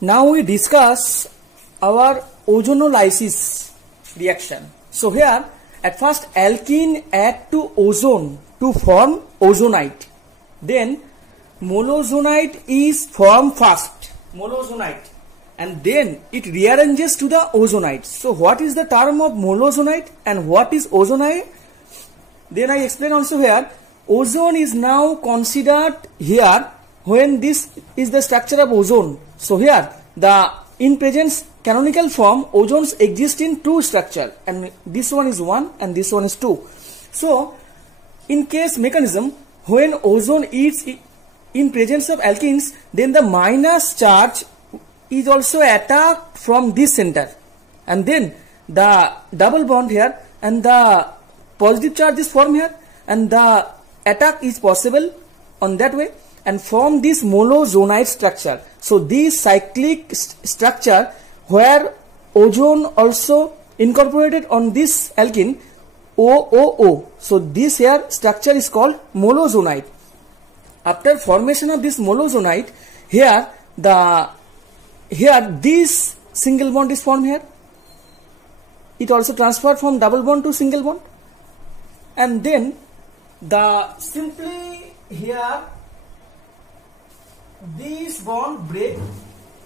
Now we discuss our ozonolysis reaction. So here at first alkene add to ozone to form ozonite. Then molozonite is formed first, molozonite, and then it rearranges to the ozonite. So what is the term of molozonite and what is ozonite? Then I explain also here, ozone is now considered here when this is the structure of ozone. So here the in present canonical form ozones exist in two structure, and this one is 1 and this one is 2. So in case mechanism, when ozone is in presence of alkenes, then the minus charge is also attacked from this center, and then the double bond here and the positive charge is formed here, and the attack is possible on that way and form this molozonite structure. So this cyclic structure where ozone also incorporated on this alkene OOO. So this here structure is called molozonite. After formation of this molozonite, here this single bond is formed here. It also transferred from double bond to single bond, and then the simply here this bond break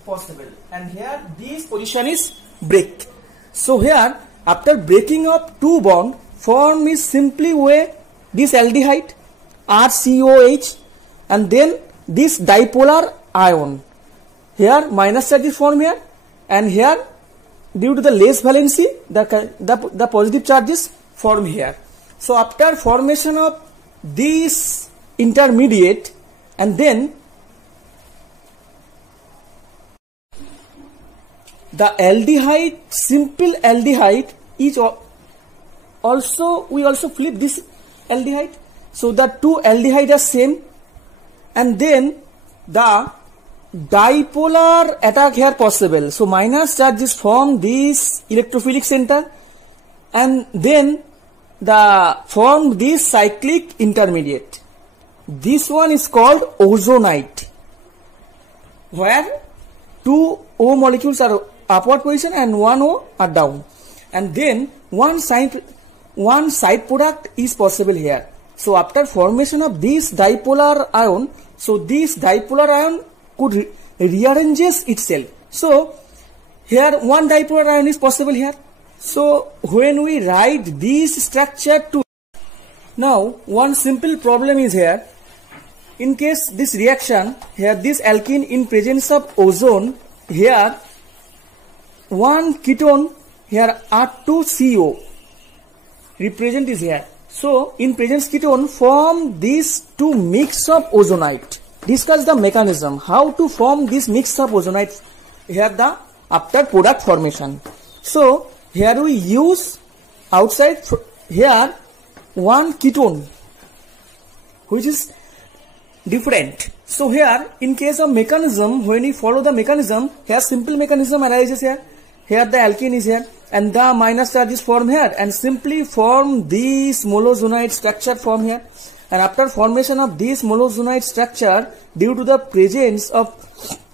possible, and here this position is break. So here after breaking of two bond, form is simply way this aldehyde RCOH, and then this dipolar ion. Here minus charge is formed here, and here due to the less valency the positive charge is formed here. So after formation of this intermediate, and then the aldehyde, simple aldehyde is also, we also flip this aldehyde. So the two aldehyde are same, and then the dipolar attack here possible. So minus charge is formed this electrophilic center, and then the form this cyclic intermediate. This one is called ozonite, where two O molecules are upward position and one O are down, and then one side product is possible here. So after formation of this dipolar ion, so this dipolar ion could rearranges itself. So here one dipolar ion is possible here. So when we write this structure to, now one simple problem is here. In case this reaction here, this alkene in presence of ozone, here one ketone here R2CO represent is here. So in presence ketone form these two mix of ozonite. Discuss the mechanism how to form this mix of ozonite here the after product formation. So here we use outside here one ketone which is different. So here in case of mechanism, when we follow the mechanism, here simple mechanism arises here. Here the alkene is here and the minus charge is formed here, and simply form this molozonite structure form here. And after formation of this molozonite structure, due to the presence of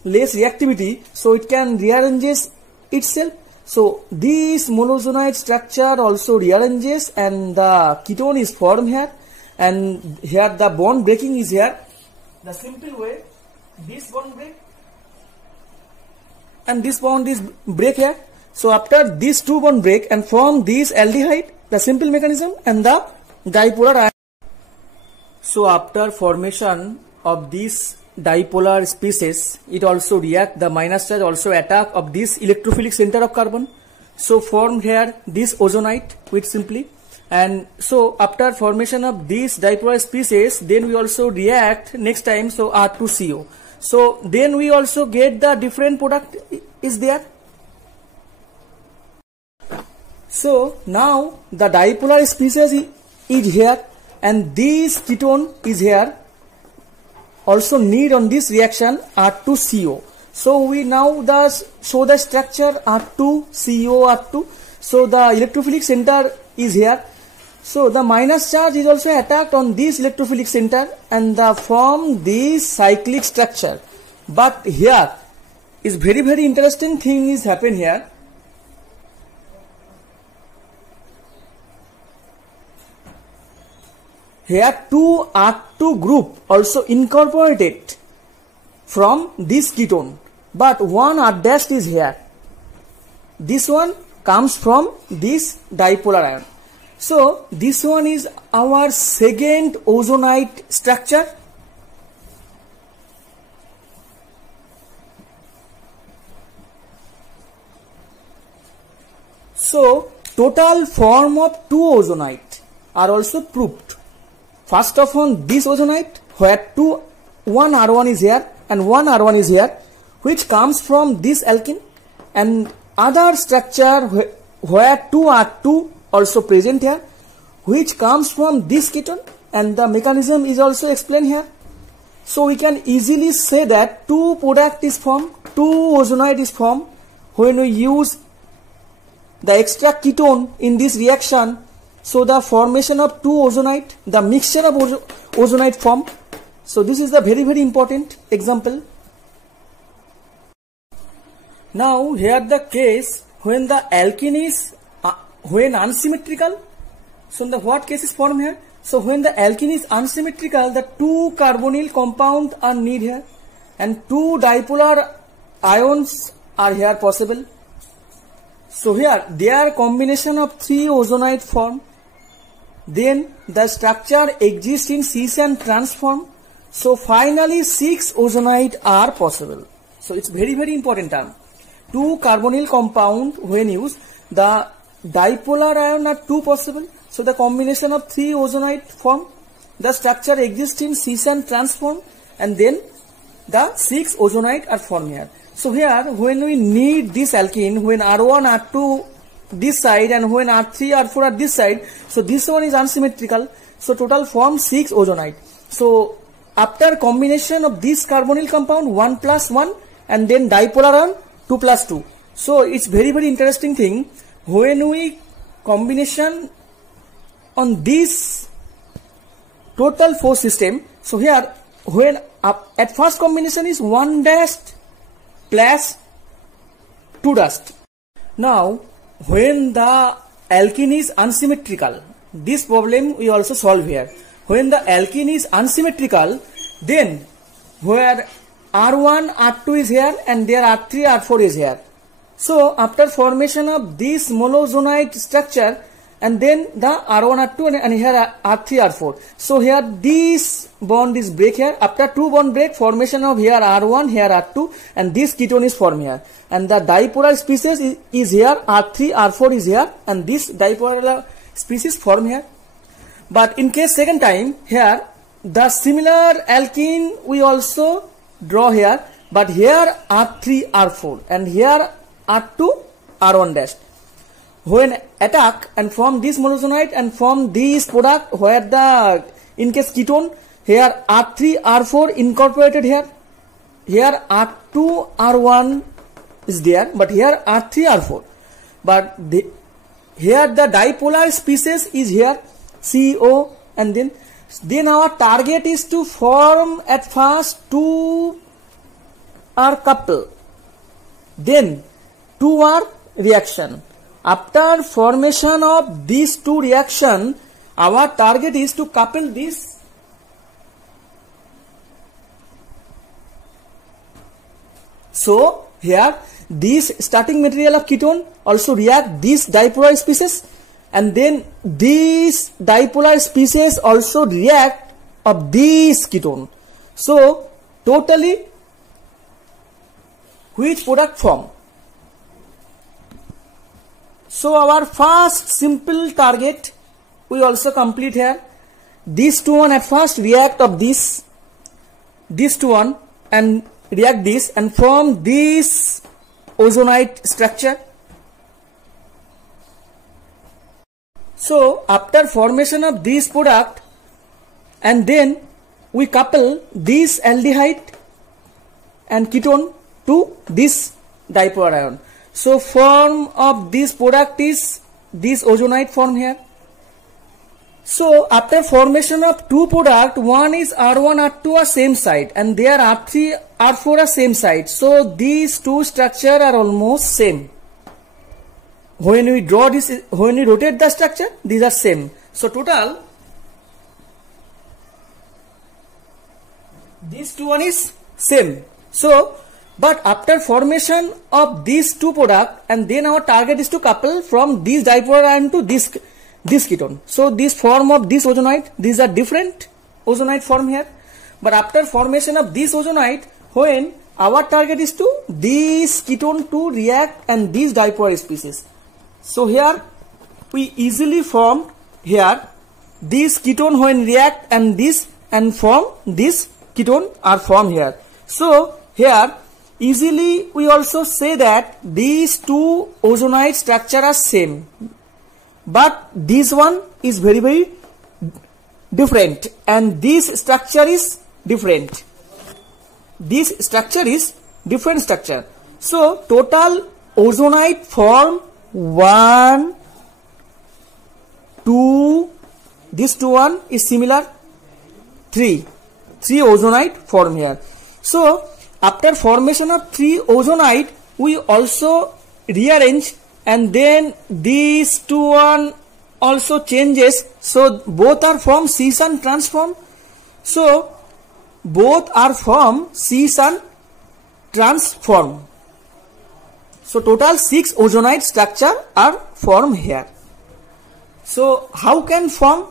less reactivity, so it can rearranges itself. So this molozonite structure also rearranges, and the ketone is formed here, and here the bond breaking is here. The simple way, this bond break and this bond is break here. So after these two bond break and form this aldehyde, the simple mechanism, and the dipolar ion. So after formation of this dipolar species, it also react, the minus charge also attack of this electrophilic center of carbon. So formed here this ozonite with simply, and so after formation of this dipolar species, then we also react next time, so R2CO. So then we also get the different product is there. So now the dipolar species is here, and this ketone is here, also need on this reaction R2CO. So we now show the structure R2CO R2. So the electrophilic center is here. So the minus charge is also attacked on this electrophilic center and form this cyclic structure. But here is very interesting thing is happen here. Here two R2 group also incorporated from this ketone, but one R dash is here. This one comes from this dipolar ion. So this one is our second ozonide structure. So total form of two ozonide are also proved. First of all, this ozonide where one R1 is here and one R1 is here, which comes from this alkene, and other structure where two R2 also present here, which comes from this ketone, and the mechanism is also explained here. So we can easily say that two product is formed, two ozonide is formed when we use the extra ketone in this reaction. So the formation of two ozonide, the mixture of ozonide form. So this is the very important example. Now here the case when the alkene is when unsymmetrical. So in the what case is formed here? So when the alkene is unsymmetrical, the two carbonyl compound are need here and two dipolar ions are here possible. So here their combination of three ozonide form. Then the structure exists in cis and trans form. So finally 6 ozonide are possible. So it's very important term. Two carbonyl compound when used, the dipolar ion are two possible. So the combination of three ozonide form, the structure exists in cis and trans form, and then the 6 ozonide are formed here. So here when we need this alkene, when R1, R2 this side and when R3, R4 are this side, so this one is unsymmetrical, so total form 6 ozonide. So after combination of this carbonyl compound 1 plus 1 and then dipolar ion 2 plus 2. So it's very interesting thing when we combination on this total force system. So here when at first combination is 1 dash plus 2 dash. Now when the alkene is unsymmetrical, this problem we also solve here. When the alkene is unsymmetrical, then where R1, R2 is here and there R3, R4 is here. So after formation of this monozonide structure and then the R1, R2 and here R3, R4. So here this bond is break here. After two bond break, formation of here R1, here R2 and this ketone is formed here. And the dipolar species is here, R3, R4 is here and this dipolar species form here. But in case second time, here the similar alkene we also draw here, but here R3, R4 and here R2, R1 dash. When attack and form this monozonide and form this product where the in case ketone, here R3, R4 incorporated here. Here R2, R1 is there, but here R3, R4. But here the dipolar species is here, CO, and then our target is to form at first two are couple, then two are reaction. After formation of these two reaction, our target is to couple this. So here this starting material of ketone also react this dipolar species, and then these dipolar species also react of this ketone. So totally which product form? So our first simple target we also complete here. These two one at first react of this two one and react this and form this ozonide structure. So after formation of this product and then we couple this aldehyde and ketone to this dipolar ion. So form of this product is this ozonide form here. So after formation of two product, one is R1, R2 are same side and their R3, R4 are same side. So these two structure are almost same. When we draw this, when we rotate the structure, these are same. So total, these two one is same. So, but after formation of these two product, and then our target is to couple from this dipolar ion to this ketone. So this form of this ozonide, these are different ozonide form here. But after formation of this ozonide, when our target is to this ketone to react and this dipolar species. So here we easily form here this ketone when react and this and form this ketone are formed here. So here easily we also say that these two ozonide structure are same, but this one is very different and this structure is different. This structure is different structure. So total ozonide form 1, 2, this two one is similar 3 ozonide form here. So after formation of 3 ozonide, we also rearrange and then these two one also changes. So both are formed cis and trans form. So both are formed cis and trans form. So total 6 ozonide structure are formed here. So how can form?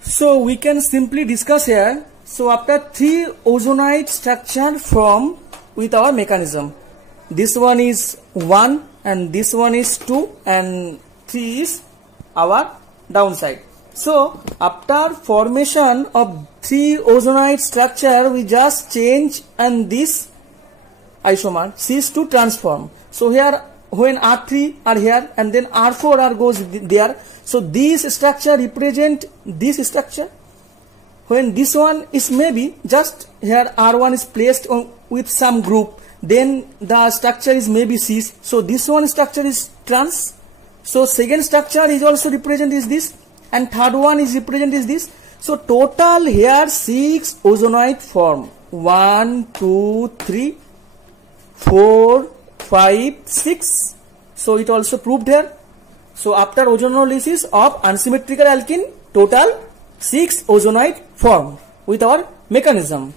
So we can simply discuss here. So after 3 ozonide structure form with our mechanism, this one is 1 and this one is 2 and 3 is our downside. So after formation of 3 ozonide structure, we just change and this isomer cis to transform. So here when R3 are here and then R4 are goes there. So this structure represent this structure. When this one is maybe just here R1 is placed on with some group, then the structure is maybe cis. So this one structure is trans. So second structure is also represent is this and third one is represent is this. So total here 6 ozonide form 1, 2, 3, 4, 5, 6. So it also proved here. So after ozonolysis of unsymmetrical alkene, total 6 ozonide form with our mechanism.